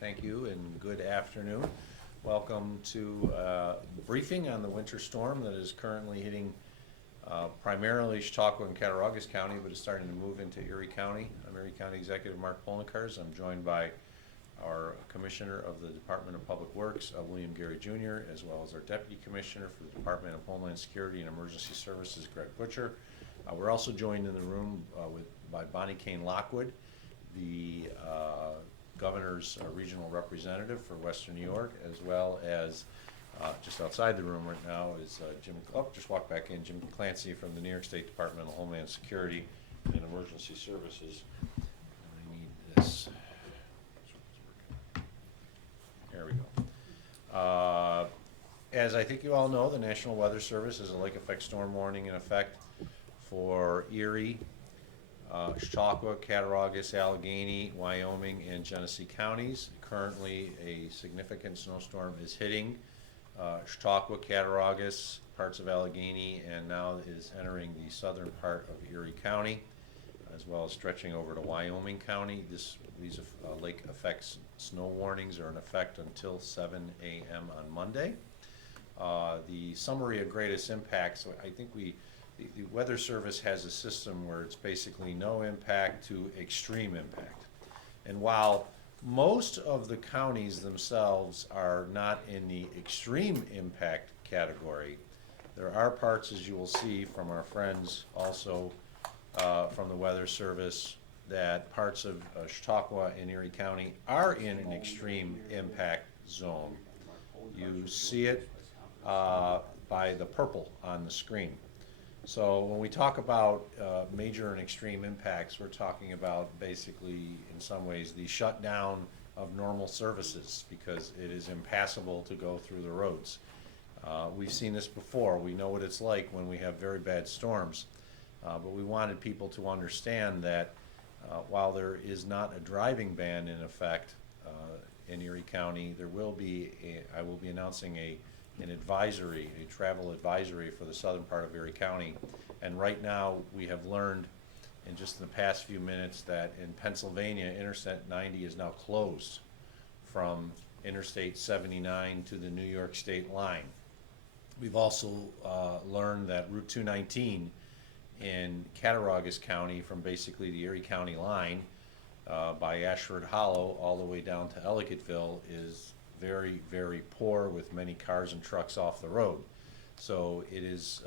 Thank you and good afternoon. Welcome to a briefing on the winter storm that is currently hitting primarily Chautauqua and Cattaraugus County, but is starting to move into Erie County. I'm Erie County Executive Mark Polnikars. I'm joined by our Commissioner of the Department of Public Works, William Gary Jr., as well as our Deputy Commissioner for the Department of Homeland Security and Emergency Services, Greg Butcher. We're also joined in the room by Bonnie Kane Lockwood, the Governor's regional representative for Western New York, as well as just outside the room right now is Jim Clancy from the New York State Department of Homeland Security and Emergency Services. I need this. There we go. As I think you all know, the National Weather Service has a lake effect storm warning in effect for Erie, Chautauqua, Cattaraugus, Allegheny, Wyoming, and Genesee counties. Currently, a significant snowstorm is hitting Chautauqua, Cattaraugus, parts of Allegheny, and now is entering the southern part of Erie County, as well as stretching over to Wyoming County. These lake effects snow warnings are in effect until 7 a.m. on Monday. The summary of greatest impacts, I think the Weather Service has a system where it's basically no impact to extreme impact. And while most of the counties themselves are not in the extreme impact category, there are parts, as you will see from our friends also from the Weather Service, that parts of Chautauqua and Erie County are in an extreme impact zone. You see it by the purple on the screen. So when we talk about major and extreme impacts, we're talking about basically, in some ways, the shutdown of normal services because it is impassable to go through the roads. We've seen this before. We know what it's like when we have very bad storms. But we wanted people to understand that while there is not a driving ban in effect in Erie County, there will be I will be announcing an advisory, a travel advisory for the southern part of Erie County. And right now we have learned in just the past few minutes that in Pennsylvania, Interstate 90 is now closed from Interstate 79 to the New York State line. We've also learned that Route 219 in Cattaraugus County from basically the Erie County line by Ashford Hollow all the way down to Ellicottville is very, very poor with many cars and trucks off the road. So it is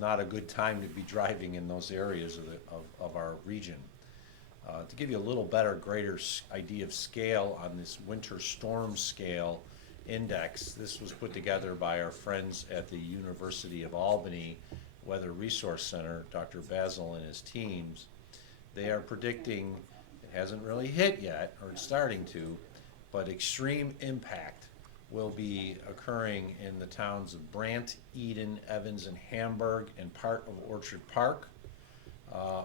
not a good time to be driving in those areas of our region. To give you a little better, greater idea of scale on this winter storm scale index, this was put together by our friends at the University of Albany Weather Resource Center, Dr. Basil and his teams. They are predicting, it hasn't really hit yet, or it's starting to, but extreme impact will be occurring in the towns of Brant, Eden, Evans, and Hamburg, and part of Orchard Park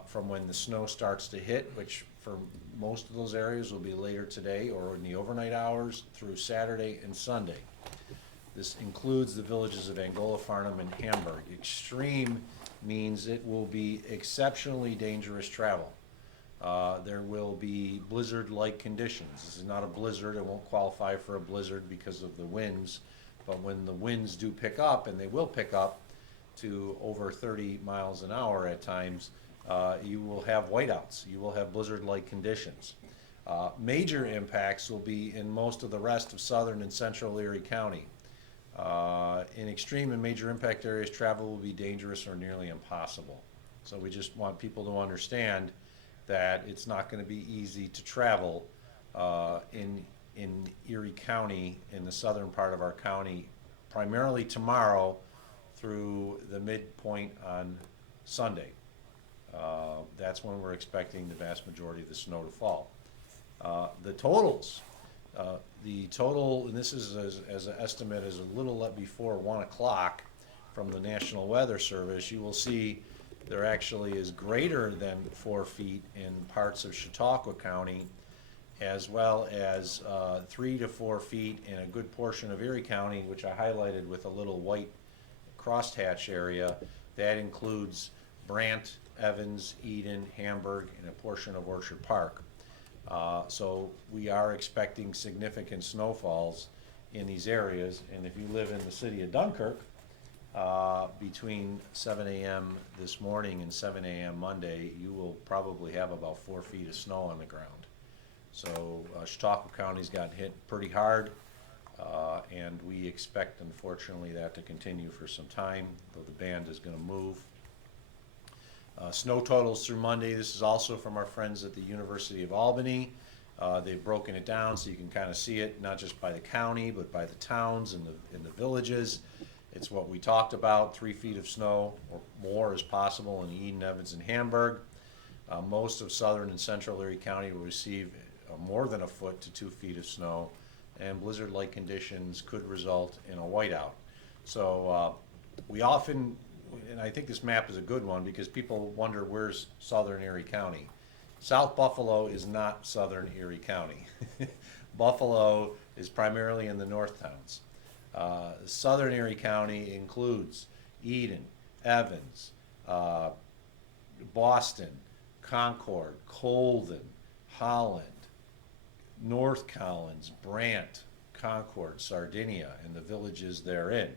from when the snow starts to hit, which for most of those areas will be later today or in the overnight hours through Saturday and Sunday. This includes the villages of Angola, Farnham, and Hamburg. Extreme means it will be exceptionally dangerous travel. There will be blizzard-like conditions. This is not a blizzard. It won't qualify for a blizzard because of the winds. But when the winds do pick up, and they will pick up to over 30 miles an hour at times, you will have whiteouts. You will have blizzard-like conditions. Major impacts will be in most of the rest of southern and central Erie County. In extreme and major impact areas, travel will be dangerous or nearly impossible. So we just want people to understand that it's not going to be easy to travel in Erie County, in the southern part of our county, primarily tomorrow through the midpoint on Sunday. That's when we're expecting the vast majority of the snow to fall. The totals. The total, and this is as an estimate, is a little before 1 o'clock from the National Weather Service. You will see there actually is greater than 4 feet in parts of Chautauqua County, as well as 3 to 4 feet in a good portion of Erie County, which I highlighted with a little white crosshatch area. That includes Brant, Evans, Eden, Hamburg, and a portion of Orchard Park. So we are expecting significant snowfalls in these areas, and if you live in the city of Dunkirk, between 7 a.m. this morning and 7 a.m. Monday, you will probably have about 4 feet of snow on the ground. So Chautauqua County's got hit pretty hard, and we expect, unfortunately, that to continue for some time, though the band is going to move. Snow totals through Monday. This is also from our friends at the University of Albany. They've broken it down so you can kind of see it, not just by the county, but by the towns and the villages. It's what we talked about, 3 feet of snow or more is possible in Eden, Evans, and Hamburg. Most of southern and central Erie County will receive more than a foot to 2 feet of snow, and blizzard-like conditions could result in a whiteout. So we often, and I think this map is a good one because people wonder where's southern Erie County. South Buffalo is not southern Erie County. Buffalo is primarily in the north towns. Southern Erie County includes Eden, Evans, Boston, Concord, Colden, Holland, North Collins, Brant, Concord, Sardinia, and the villages therein.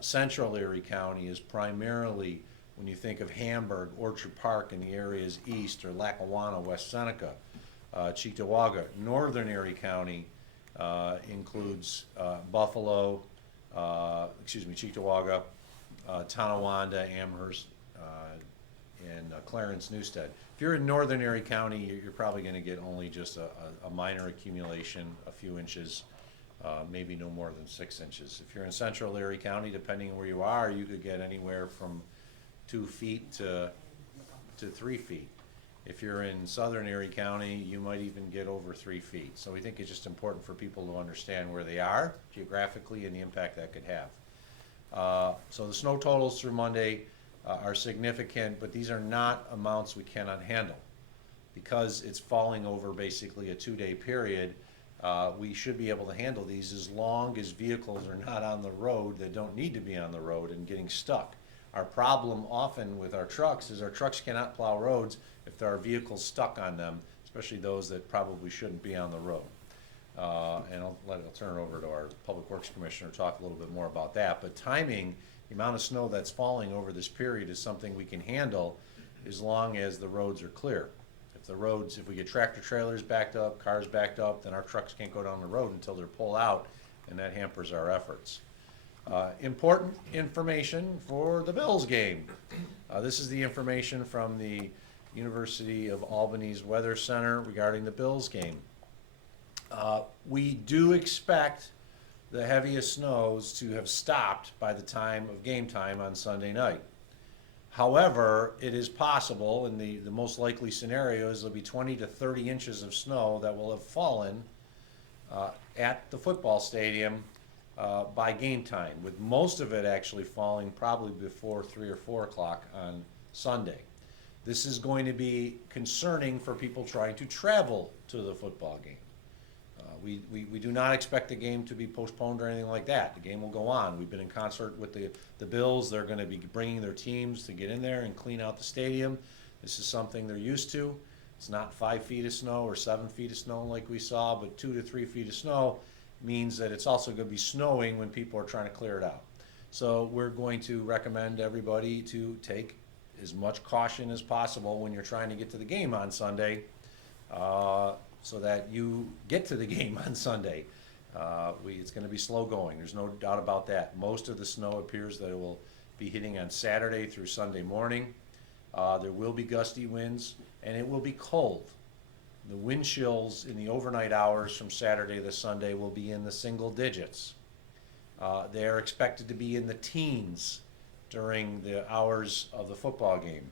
Central Erie County is primarily, when you think of Hamburg, Orchard Park, and the areas east, or Lackawanna, West Seneca, Cheektowaga. Northern Erie County includes Buffalo, Cheektowaga, Tonawanda, Amherst, and Clarence, Newstead. If you're in northern Erie County, you're probably going to get only just a minor accumulation, a few inches, maybe no more than 6 inches. If you're in central Erie County, depending on where you are, you could get anywhere from 2 feet to 3 feet. If you're in southern Erie County, you might even get over 3 feet. So we think it's just important for people to understand where they are geographically and the impact that could have. So the snow totals through Monday are significant, but these are not amounts we cannot handle. Because it's falling over basically a 2-day period, we should be able to handle these as long as vehicles are not on the road that don't need to be on the road and getting stuck. Our problem often with our trucks is our trucks cannot plow roads if there are vehicles stuck on them, especially those that probably shouldn't be on the road. And I'll turn it over to our Public Works Commissioner to talk a little bit more about that. But timing, the amount of snow that's falling over this period is something we can handle as long as the roads are clear. If we get tractor trailers backed up, cars backed up, then our trucks can't go down the road until they're pulled out, and that hampers our efforts. Important information for the Bills game. This is the information from the University of Albany's Weather Center regarding the Bills game. We do expect the heaviest snows to have stopped by the time of game time on Sunday night. However, it is possible, and the most likely scenario is there'll be 20 to 30 inches of snow that will have fallen at the football stadium by game time, with most of it actually falling probably before 3 or 4 o'clock on Sunday. This is going to be concerning for people trying to travel to the football game. We do not expect the game to be postponed or anything like that. The game will go on. We've been in concert with the Bills. They're going to be bringing their teams to get in there and clean out the stadium. This is something they're used to. It's not 5 feet of snow or 7 feet of snow like we saw, but 2 to 3 feet of snow means that it's also going to be snowing when people are trying to clear it out. So we're going to recommend everybody to take as much caution as possible when you're trying to get to the game on Sunday, so that you get to the game on Sunday. It's going to be slow going. There's no doubt about that. Most of the snow appears that it will be hitting on Saturday through Sunday morning. There will be gusty winds, and it will be cold. The wind chills in the overnight hours from Saturday to Sunday will be in the single digits. They are expected to be in the teens during the hours of the football game.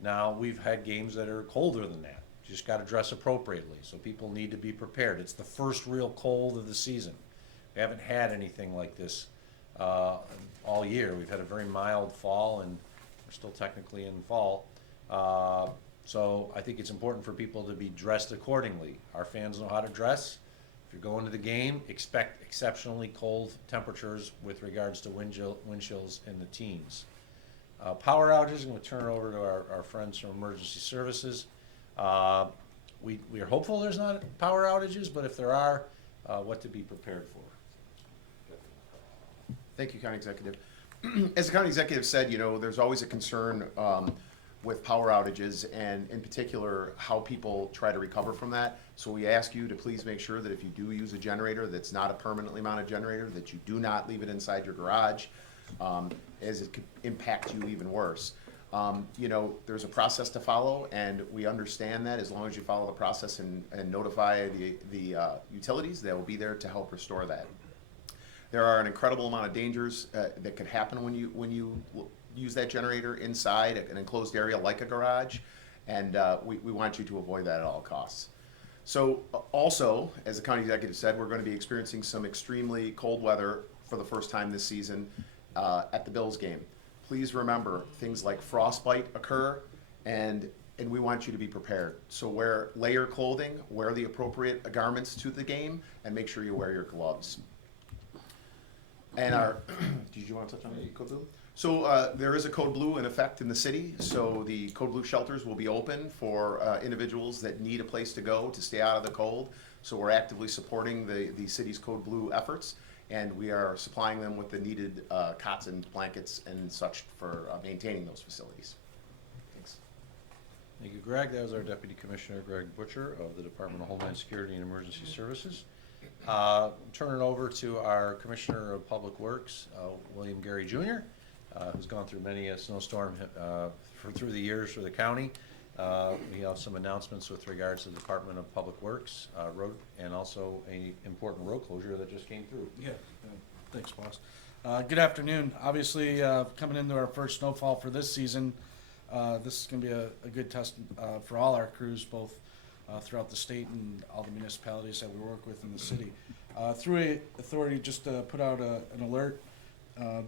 Now, we've had games that are colder than that. You just got to dress appropriately, so people need to be prepared. It's the first real cold of the season. We haven't had anything like this all year. We've had a very mild fall, and we're still technically in fall. So I think it's important for people to be dressed accordingly. Our fans know how to dress. If you're going to the game, expect exceptionally cold temperatures with regards to wind chills in the teens. Power outages, I'm going to turn it over to our friends from Emergency Services. we are hopeful there's not power outages, but if there are, what to be prepared for. Thank you, County Executive. As the County Executive said, there's always a concern with power outages, and in particular, how people try to recover from that. So we ask you to please make sure that if you do use a generator that's not a permanently mounted generator, that you do not leave it inside your garage, as it could impact you even worse. There's a process to follow, and we understand that as long as you follow the process and notify the utilities, they will be there to help restore that. There are an incredible amount of dangers that could happen when you use that generator inside an enclosed area like a garage, and we want you to avoid that at all costs. So also, as the county executive said, we're going to be experiencing some extremely cold weather for the first time this season at the Bills game. Please remember, things like frostbite occur, and we want you to be prepared. So wear layer clothing, wear the appropriate garments to the game, and make sure you wear your gloves. And did you want to touch on the Code Blue? So there is a Code Blue in effect in the city. So the Code Blue shelters will be open for individuals that need a place to go to stay out of the cold. So we're actively supporting the city's Code Blue efforts, and we are supplying them with the needed cots and blankets and such for maintaining those facilities. Thanks. Thank you, Greg. That was our Deputy Commissioner, Greg Butcher of the Department of Homeland Security and Emergency Services. Turn it over to our Commissioner of Public Works, William Gary Jr., who's gone through many a snowstorm through the years for the county. We have some announcements with regards to the Department of Public Works road, and also an important road closure that just came through. Yeah, thanks, boss. Good afternoon. Obviously, coming into our first snowfall for this season, this is going to be a good test for all our crews, both throughout the state and all the municipalities that we work with in the city. Thruway Authority just put out an alert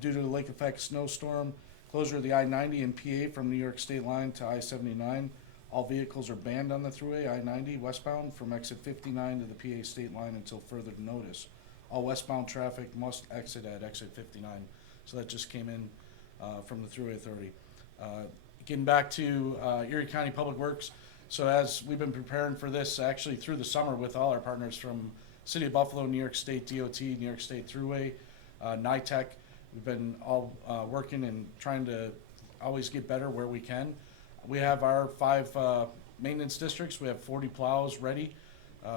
due to the lake effect snowstorm, closure of the I-90 in PA from New York State line to I-79. All vehicles are banned on the Thruway I-90 westbound from exit 59 to the PA state line until further notice. All westbound traffic must exit at exit 59. So that just came in from the Thruway Authority. Getting back to Erie County Public Works. So as we've been preparing for this actually through the summer with all our partners from City of Buffalo, New York State DOT, New York State Thruway, NITEC, we've been all working and trying to always get better where we can. We have our 5 maintenance districts. We have 40 plows ready.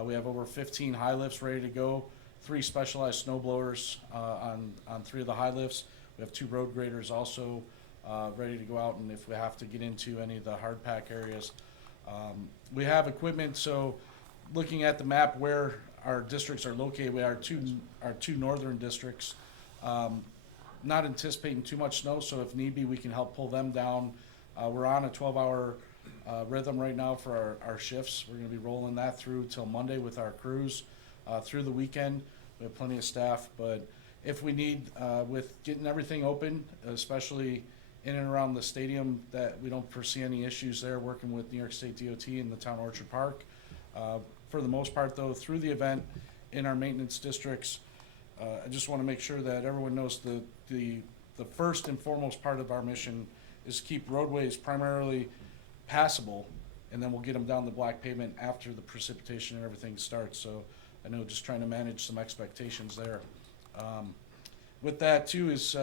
We have over 15 high lifts ready to go, 3 specialized snow blowers on 3 of the high lifts. We have 2 road graders also ready to go out, and if we have to get into any of the hard pack areas. We have equipment, so looking at the map where our districts are located, we have our two northern districts. Not anticipating too much snow, so if need be, we can help pull them down. We're on a 12-hour rhythm right now for our shifts. We're going to be rolling that through till Monday with our crews. Through the weekend, we have plenty of staff, but if we need, with getting everything open, especially in and around the stadium, that we don't foresee any issues there, working with New York State DOT in the town Orchard Park. For the most part, though, through the event in our maintenance districts, I just want to make sure that everyone knows the first and foremost part of our mission is to keep roadways primarily passable, and then we'll get them down the black pavement after the precipitation and everything starts. So I know just trying to manage some expectations there. With that too is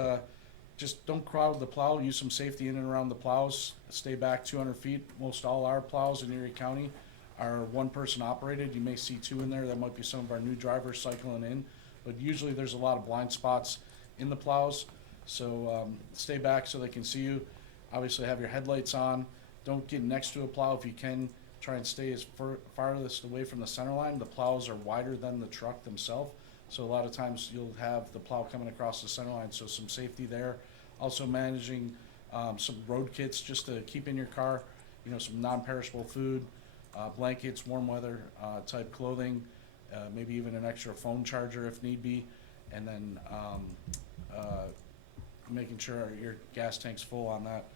just don't crowd the plow, use some safety in and around the plows, stay back 200 feet. Most all our plows in Erie County are 1-person operated. You may see 2 in there. That might be some of our new drivers cycling in, but usually there's a lot of blind spots in the plows. So stay back so they can see you. Obviously have your headlights on. Don't get next to a plow if you can. Try and stay as farthest away from the center line. The plows are wider than the truck themselves. So a lot of times you'll have the plow coming across the center line, so some safety there. Also managing some road kits just to keep in your car, some non-perishable food, blankets, warm weather type clothing, maybe even an extra phone charger if need be, and then making sure your gas tank's full on that.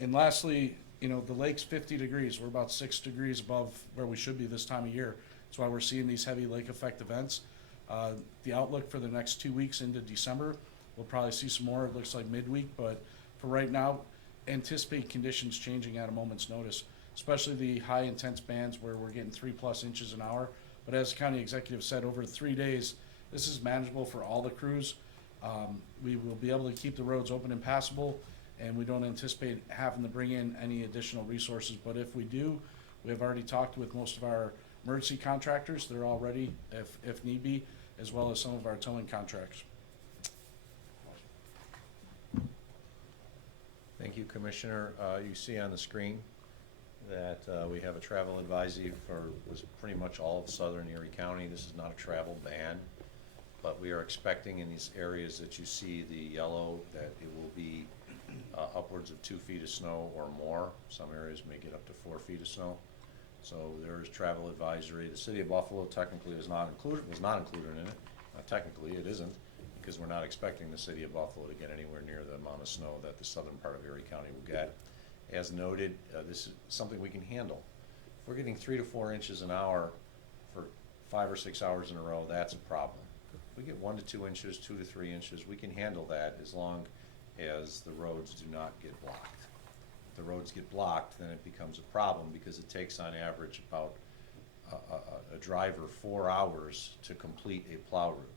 And lastly, the lake's 50 degrees. We're about 6 degrees above where we should be this time of year. That's why we're seeing these heavy lake effect events. The outlook for the next 2 weeks into December, we'll probably see some more. It looks like midweek, but for right now, anticipate conditions changing at a moment's notice. especially the high intense bands where we're getting 3+ inches an hour. But as the county executive said, over 3 days, this is manageable for all the crews. We will be able to keep the roads open and passable, and we don't anticipate having to bring in any additional resources. But if we do, we have already talked with most of our emergency contractors. They're all ready if need be, as well as some of our towing contracts. Thank you, Commissioner. You see on the screen that we have a travel advisory for was pretty much all of southern Erie County. This is not a travel ban, but we are expecting in these areas that you see the yellow that it will be upwards of 2 feet of snow or more. Some areas may get up to 4 feet of snow. So there is travel advisory. The city of Buffalo technically was not included in it. Technically, it isn't, because we're not expecting the city of Buffalo to get anywhere near the amount of snow that the southern part of Erie County will get. As noted, this is something we can handle. If we're getting 3 to 4 inches an hour for 5 or 6 hours in a row, that's a problem. If we get 1 to 2 inches, 2 to 3 inches, we can handle that as long as the roads do not get blocked. If the roads get blocked, then it becomes a problem, because it takes on average about a driver 4 hours to complete a plow route.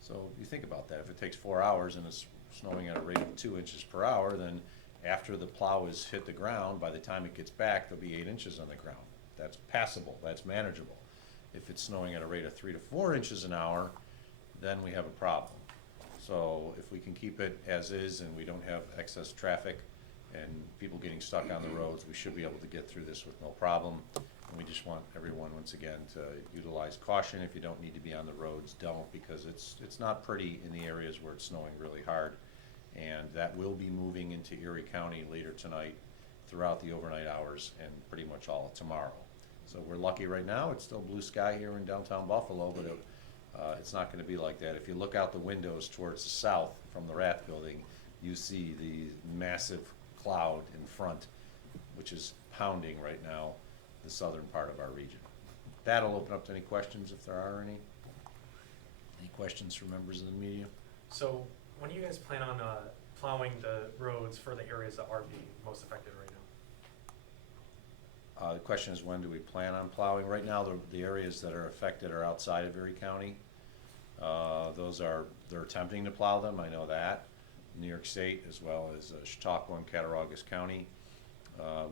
So you think about that. If it takes 4 hours and it's snowing at a rate of 2 inches per hour, then after the plow has hit the ground, by the time it gets back, there'll be 8 inches on the ground. That's passable, that's manageable. If it's snowing at a rate of 3 to 4 inches an hour, then we have a problem. So if we can keep it as is and we don't have excess traffic and people getting stuck on the roads, we should be able to get through this with no problem. And we just want everyone, once again, to utilize caution. If you don't need to be on the roads, don't, because it's not pretty in the areas where it's snowing really hard. And that will be moving into Erie County later tonight, throughout the overnight hours, and pretty much all of tomorrow. So we're lucky right now. It's still blue sky here in downtown Buffalo, but it's not going to be like that. If you look out the windows towards the south from the Rath Building, you see the massive cloud in front, which is pounding right now the southern part of our region. That'll open up to any questions if there are any. Any questions from members of the media? So when do you guys plan on plowing the roads for the areas that are being most affected right now? The question is, when do we plan on plowing? Right now, the areas that are affected are outside of Erie County. They're attempting to plow them, I know that. New York State, as well as Chautauqua and Cattaraugus County.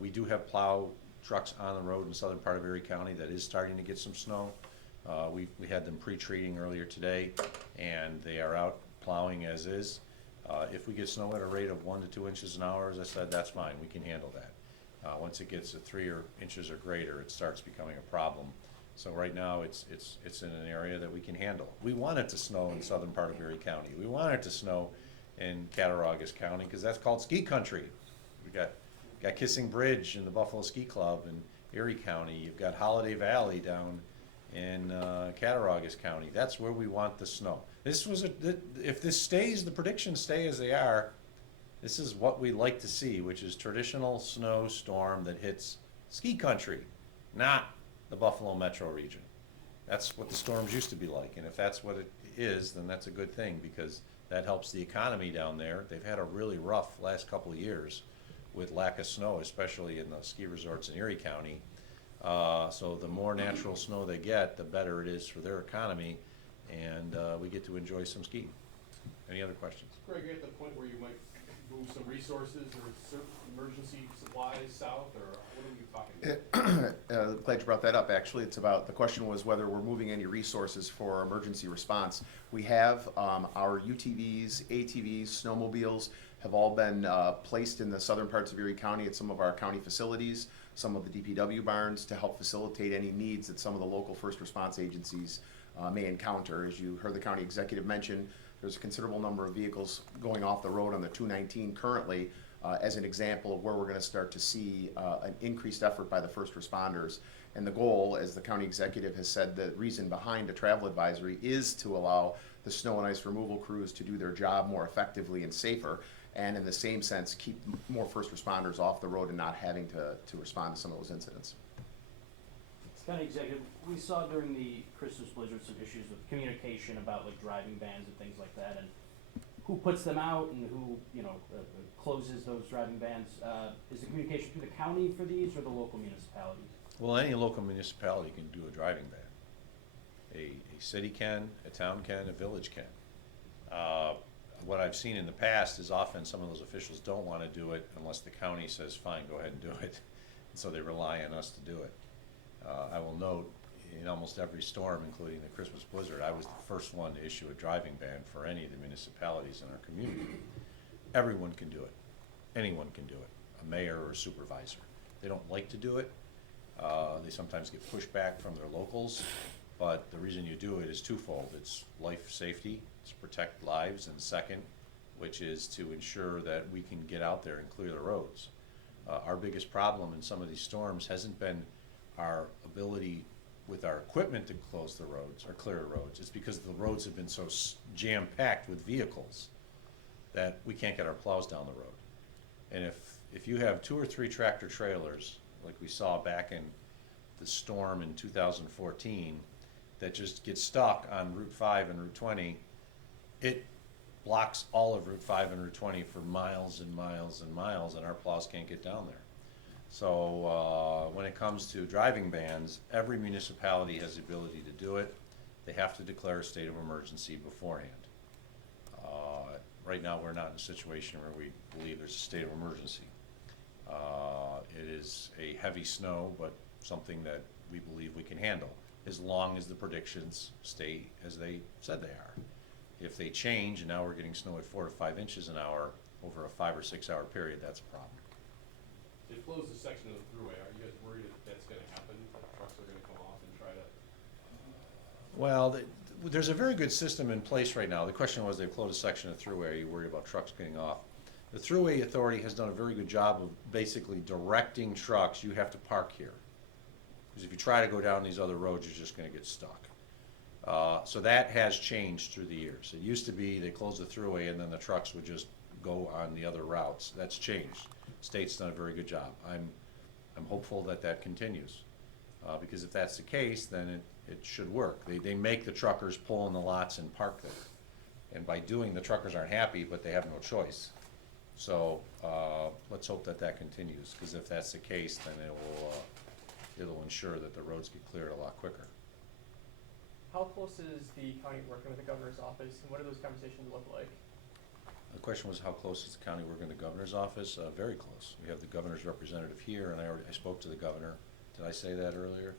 We do have plow trucks on the road in the southern part of Erie County that is starting to get some snow. We had them pre-treating earlier today, and they are out plowing as is. If we get snow at a rate of 1 to 2 inches an hour, as I said, that's fine. We can handle that. Once it gets to 3 inches or greater, it starts becoming a problem. So right now, it's in an area that we can handle. We want it to snow in the southern part of Erie County. We want it to snow in Cattaraugus County, because that's called ski country. We got Kissing Bridge in the Buffalo Ski Club in Erie County. You've got Holiday Valley down in Cattaraugus County. That's where we want the snow. If this stays, the predictions stay as they are, this is what we like to see, which is traditional snowstorm that hits ski country, not the Buffalo metro region. That's what the storms used to be like, and if that's what it is, then that's a good thing, because that helps the economy down there. They've had a really rough last couple of years with lack of snow, especially in the ski resorts in Erie County. So the more natural snow they get, the better it is for their economy, and we get to enjoy some skiing. Any other questions? Greg, you're at the point where you might move some resources or certain emergency supplies south, or what are we talking about? Glad you brought that up, actually. It's about, the question was whether we're moving any resources for emergency response. We have our UTVs, ATVs, snowmobiles have all been placed in the southern parts of Erie County at some of our county facilities, some of the DPW barns, to help facilitate any needs that some of the local first response agencies may encounter. As you heard the county executive mention, there's a considerable number of vehicles going off the road on the 219 currently, as an example of where we're going to start to see an increased effort by the first responders. And the goal, as the county executive has said, the reason behind the travel advisory is to allow the snow and ice removal crews to do their job more effectively and safer, and in the same sense, keep more first responders off the road and not having to respond to some of those incidents. County Executive, we saw during the Christmas blizzard some issues with communication about like driving bans and things like that, and who puts them out and who, closes those driving bans? Is the communication through the county for these or the local municipalities? Well, any local municipality can do a driving ban. A city can, a town can, a village can. What I've seen in the past is often some of those officials don't want to do it unless the county says, fine, go ahead and do it. And so they rely on us to do it. I will note, in almost every storm, including the Christmas blizzard, I was the first one to issue a driving ban for any of the municipalities in our community. Everyone can do it. Anyone can do it, a mayor or a supervisor. They don't like to do it. They sometimes get pushback from their locals, but the reason you do it is twofold. It's life safety, to protect lives, and second, which is to ensure that we can get out there and clear the roads. Our biggest problem in some of these storms hasn't been our ability with our equipment to close the roads or clear the roads. It's because the roads have been so jam-packed with vehicles that we can't get our plows down the road. And if you have 2 or 3 tractor trailers, like we saw back in the storm in 2014, that just get stuck on Route 5 and Route 20, it blocks all of Route 5 and Route 20 for miles and miles and miles, and our plows can't get down there. So when it comes to driving bans, every municipality has the ability to do it. They have to declare a state of emergency beforehand. Right now, we're not in a situation where we believe there's a state of emergency. It is a heavy snow, but something that we believe we can handle, as long as the predictions stay as they said they are. If they change, and now we're getting snow at 4 to 5 inches an hour over a 5 or 6 hour period, that's a problem. They closed a section of the thruway. Are you guys worried that that's gonna happen, that trucks are gonna come off and try to? Well, there's a very good system in place right now. The question was, they've closed a section of thruway, are you worried about trucks getting off? The Thruway Authority has done a very good job of basically directing trucks, you have to park here. Because if you try to go down these other roads, you're just gonna get stuck. So that has changed through the years. It used to be they closed the thruway and then the trucks would just go on the other routes. That's changed. State's done a very good job. I'm hopeful that that continues. Because if that's the case, then it should work. They make the truckers pull in the lots and park there. And by doing, the truckers aren't happy, but they have no choice. So let's hope that that continues, because if that's the case, then it'll ensure that the roads get cleared a lot quicker. How close is the county working with the governor's office, and what do those conversations look like? The question was, how close is the county working with the governor's office? Very close. We have the governor's representative here, and I spoke to the governor. Did I say that earlier?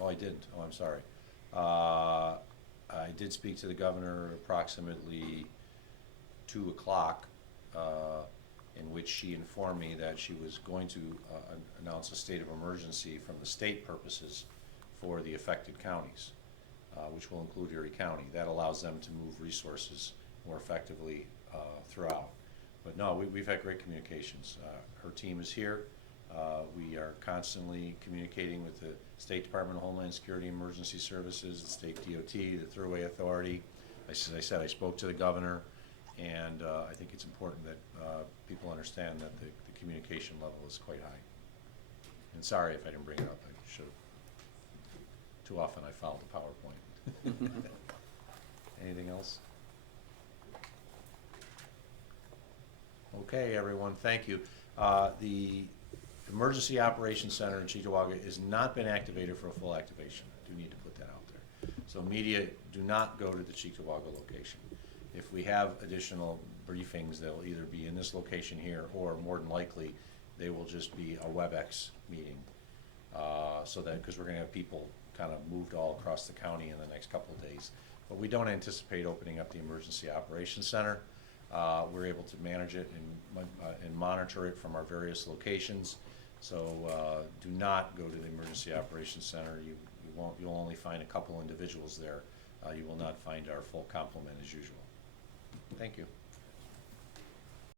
Oh, I didn't. Oh, I'm sorry. I did speak to the governor at approximately 2 o'clock, in which she informed me that she was going to announce a state of emergency from the state purposes for the affected counties, which will include Erie County. That allows them to move resources more effectively throughout. But no, we've had great communications. Her team is here. We are constantly communicating with the State Department of Homeland Security Emergency Services, the State DOT, the Thruway Authority. As I said, I spoke to the governor, and I think it's important that people understand that the communication level is quite high. And sorry if I didn't bring it up. I should have. Too often I followed the PowerPoint. Anything else? Okay, everyone, thank you. The Emergency Operations Center in Cheektowaga has not been activated for a full activation. I do need to put that out there. So media, do not go to the Cheektowaga location. If we have additional briefings, they'll either be in this location here, or more than likely, they will just be a WebEx meeting. So that, because we're gonna have people kind of moved all across the county in the next couple of days. But we don't anticipate opening up the Emergency Operations Center. We're able to manage it and monitor it from our various locations. So do not go to the Emergency Operations Center. You'll only find a couple individuals there. You will not find our full complement as usual. Thank you.